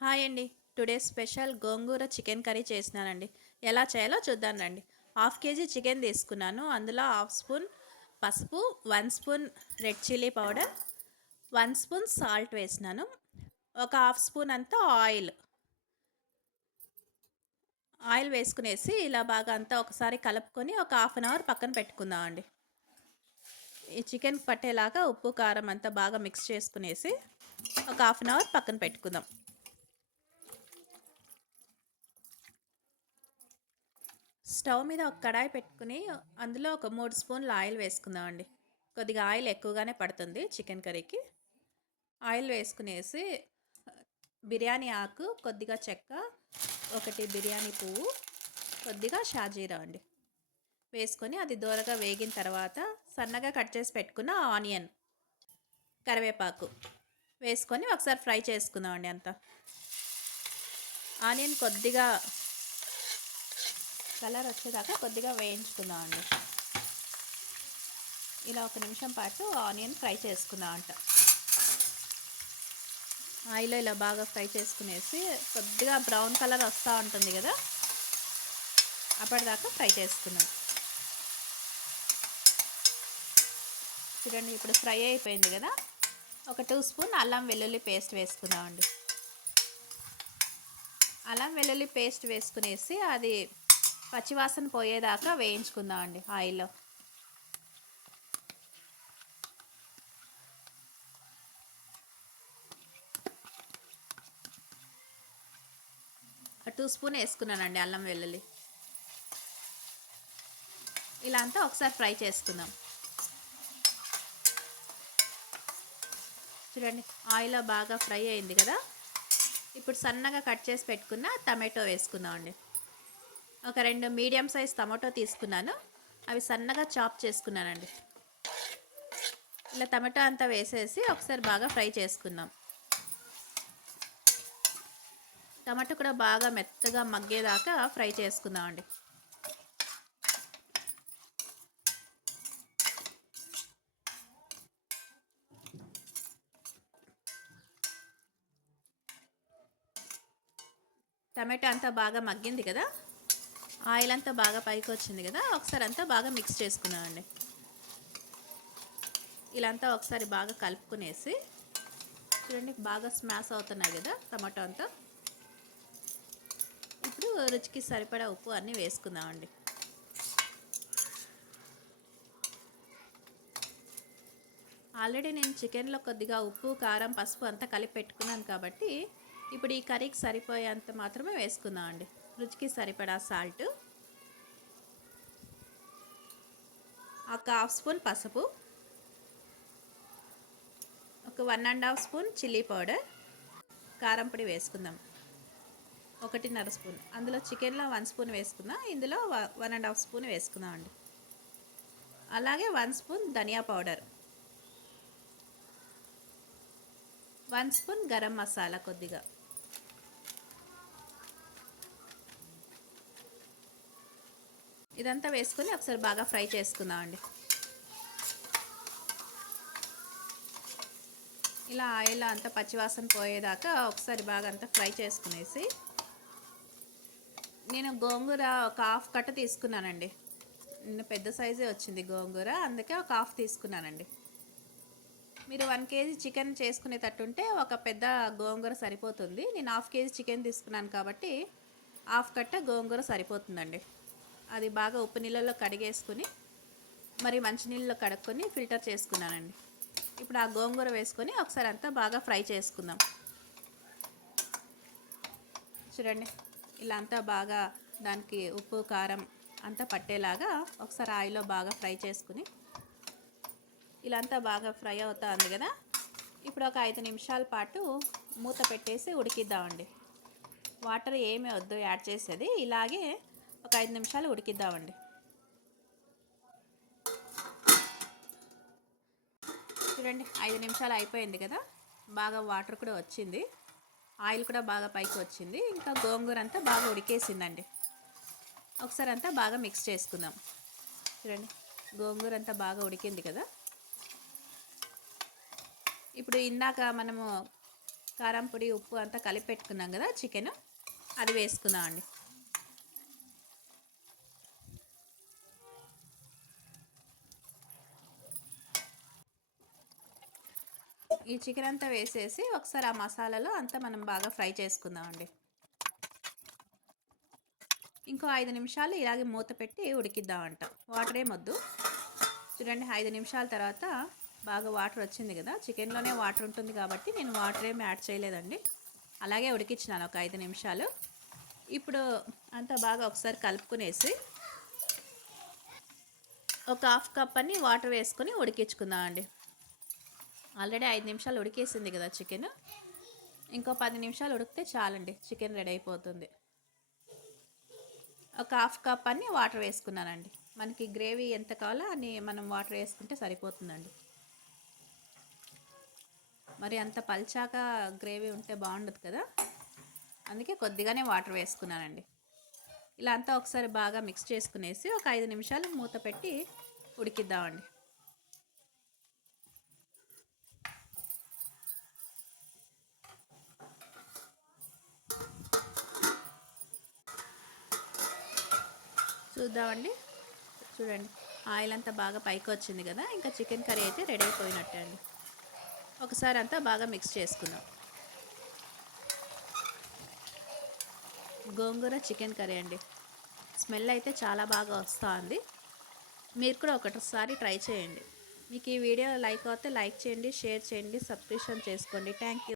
Hi అండి. Today special gongura chicken curry చేసినానండి. ఎలా చేయాలో చూద్దాం రండి. హాఫ్ కేజీ చికెన్ తీసుకున్నాను. అందులో హాఫ్ స్పూన్ పసుపు one spoon red chilli powder one spoon salt వేసినాను. ఒక హాఫ్ స్పూన్ అంతా ఆయిల్. ఆయిల్ వేసుకునేసి ఇలా బాగా అంతా ఒకసారి కలుపుకొని ఒక హాఫ్ అన్ అవర్ పక్కన పెట్టుకుందాం అండి ఈ చికెన్ పట్టేలాగా ఉప్పు కారం అంతా బాగా మిక్స్ చేసుకునేసి ఒక హాఫ్ అన్ అవర్ పక్కన పెట్టుకుందాం. స్టవ్ మీద ఒక కడాయి పెట్టుకుని అందులో ఒక మూడు స్పూన్లు ఆయిల్ వేసుకుందామండి. కొద్దిగా ఆయిల్ ఎక్కువగానే పడుతుంది చికెన్ కర్రీకి. ఆయిల్ వేసుకునేసి బిర్యానీ ఆకు కొద్దిగా చెక్క ఒకటి బిర్యానీ పువ్వు కొద్దిగా షాజీరా అండి. వేసుకొని అది దూరగా వేగిన తర్వాత సన్నగా కట్ చేసి పెట్టుకున్న ఆనియన్ కరివేపాకు వేసుకొని ఒకసారి ఫ్రై చేసుకుందామండి అంతా. ఆనియన్ కొద్దిగా కలర్ వచ్చేదాకా కొద్దిగా వేయించుకుందామండి ఇలా ఒక నిమిషం పాటు ఆనియన్ ఫ్రై చేసుకుందాం అంట. ఆయిల్ ఇలా బాగా ఫ్రై చేసుకునేసి కొద్దిగా బ్రౌన్ కలర్ వస్తూ ఉంటుంది కదా అప్పటిదాకా ఫ్రై చేసుకున్నాం చూడండి ఇప్పుడు ఫ్రై అయిపోయింది కదా ఒక టూ స్పూన్ అల్లం వెల్లుల్లి పేస్ట్ వేసుకుందామండి అల్లం వెల్లుల్లి పేస్ట్ వేసుకునేసి అది పచ్చివాసన పోయేదాకా వేయించుకుందామండి ఆయిల్లో. టూ స్పూన్ వేసుకున్నానండి అల్లం వెల్లుల్లి. ఇలా అంతా ఒకసారి ఫ్రై చేసుకుందాం. చూడండి ఆయిల్లో బాగా ఫ్రై అయింది కదా? ఇప్పుడు సన్నగా కట్ చేసి పెట్టుకున్న టమాటో వేసుకుందాం అండి ఒక రెండు మీడియం సైజ్ టమాటో తీసుకున్నాను. అవి సన్నగా చాప్ చేసుకున్నానండి. ఇలా టమాటో అంతా వేసేసి ఒకసారి బాగా ఫ్రై చేసుకుందాం. టమాటో కూడా బాగా మెత్తగా మగ్గేదాకా ఫ్రై చేసుకుందామండి. టమాటో అంతా బాగా మగ్గింది కదా? ఆయిల్ అంతా బాగా పైకి వచ్చింది కదా ఒకసారి అంతా బాగా మిక్స్ చేసుకున్నామండి ఇలా అంతా ఒకసారి బాగా కలుపుకునేసి చూడండి బాగా స్మాష్ అవుతున్నాయి కదా టమాటో అంతా. ఇప్పుడు రుచికి సరిపడా ఉప్పు అన్నీ వేసుకుందామండి. ఆల్రెడీ నేను చికెన్లో కొద్దిగా ఉప్పు కారం పసుపు అంతా కలిపి పెట్టుకున్నాను కాబట్టి ఇప్పుడు ఈ కర్రీకి సరిపోయేంత మాత్రమే వేసుకుందామండి. రుచికి సరిపడా సాల్ట్ ఒక హాఫ్ స్పూన్ పసుపు ఒక one and half spoon chilli powder కారం పొడి వేసుకుందాం. ఒకటిన్నర స్పూన్. అందులో చికెన్లో వన్ స్పూన్ వేసుకుందాం ఇందులో వన్ అండ్ హాఫ్ స్పూన్ వేసుకుందాం అండి అలాగే వన్ స్పూన్ ధనియా powder. One spoon garam masala కొద్దిగా. ఇదంతా వేసుకొని ఒకసారి బాగా ఫ్రై చేసుకుందామండి. ఇలా ఆయిల్ అంతా పచ్చివాసన పోయేదాకా ఒకసారి బాగా అంతా ఫ్రై చేసుకునేసి నేను గోంగూర ఒక హాఫ్ కట్ట తీసుకున్నానండి. నిన్న పెద్ద సైజే వచ్చింది గోంగూర అందుకే ఒక హాఫ్ తీసుకున్నానండి. మీరు వన్ కేజీ చికెన్ చేసుకునేటట్టుంటే ఒక పెద్ద గోంగూర సరిపోతుంది. నేను హాఫ్ కేజీ చికెన్ తీసుకున్నాను కాబట్టి హాఫ్ కట్ట గోంగూర సరిపోతుందండి. అది బాగా ఉప్పు నీళ్ళల్లో కడిగేసుకుని మరి మంచినీళ్ళలో కడుక్కొని ఫిల్టర్ చేసుకున్నానండి. ఇప్పుడు ఆ గోంగూర వేసుకొని ఒకసారి అంతా బాగా ఫ్రై చేసుకుందాం. చూడండి ఇలా అంతా బాగా దానికి ఉప్పు కారం అంతా పట్టేలాగా ఒకసారి ఆయిల్లో బాగా ఫ్రై చేసుకుని ఇలా అంతా బాగా ఫ్రై అవుతుంది కదా? ఇప్పుడు ఒక ఐదు నిమిషాల పాటు మూత పెట్టేసి ఉడికిద్దామండి. వాటర్ ఏమీ వద్దు యాడ్ చేసేది. ఇలాగే ఒక ఐదు నిమిషాలు ఉడికిద్దామండి. చూడండి ఐదు నిమిషాలు అయిపోయింది కదా? బాగా వాటర్ కూడా వచ్చింది. ఆయిల్ కూడా బాగా పైకి వచ్చింది. ఇంకా గోంగూర అంతా బాగా ఉడికేసిందండి. ఒకసారి అంతా బాగా మిక్స్ చేసుకుందాం. చూడండి గోంగూర అంతా బాగా ఉడికింది కదా? ఇప్పుడు ఇందాక మనము కారం పొడి ఉప్పు అంతా కలిపి పెట్టుకున్నాం కదా చికెన్? అది వేసుకుందాం అండి ఈ చికెన్ అంతా వేసేసి ఒకసారి ఆ మసాలాలో అంతా మనం బాగా ఫ్రై చేసుకుందామండి. ఇంకో ఐదు నిమిషాలు ఇలాగే మూత పెట్టి ఉడికిద్దామంట. వాటర్ ఏమొద్దు చూడండి ఐదు నిమిషాల తర్వాత బాగా వాటర్ వచ్చింది కదా చికెన్లోనే వాటర్ ఉంటుంది కాబట్టి నేను వాటర్ ఏమి యాడ్ చేయలేదండి. అలాగే ఉడికించినాను ఒక ఐదు నిమిషాలు. ఇప్పుడు అంతా బాగా ఒకసారి కలుపుకునేసి ఒక హాఫ్ కప్ అని వాటర్ వేసుకొని ఉడికించుకుందామండి. ఆల్రెడీ ఐదు నిమిషాలు ఉడికేసింది కదా చికెన్. ఇంకో పది నిమిషాలు ఉడికితే చాలండి చికెన్ రెడీ అయిపోతుంది. ఒక హాఫ్ కప్ అని వాటర్ వేసుకున్నానండి. మనకి గ్రేవీ ఎంత కావాలో అని మనం వాటర్ వేసుకుంటే సరిపోతుందండి. మరి అంత పల్చాక గ్రేవీ ఉంటే బాగుండదు కదా? అందుకే కొద్దిగానే వాటర్ వేసుకున్నానండి. ఇలా అంతా ఒకసారి బాగా మిక్స్ చేసుకునేసి ఒక ఐదు నిమిషాలు మూత పెట్టి ఉడికిద్దామండి. చూద్దామండి. చూడండి ఆయిల్ అంతా బాగా పైకి వచ్చింది కదా ఇంకా చికెన్ కర్రీ అయితే రెడీ అయిపోయినట్టే అండి. ఒకసారి అంతా బాగా మిక్స్ చేసుకుందాం. గోంగూర చికెన్ కర్రీ అండి. స్మెల్ అయితే చాలా బాగా వస్తుంది. మీరు కూడా ఒకటిసారి ట్రై చేయండి. మీకు ఈ వీడియో లైక్ అవుతే లైక్ చేయండి షేర్ చేయండి సబ్స్క్రిప్షన్ చేసుకోండి. Thank you.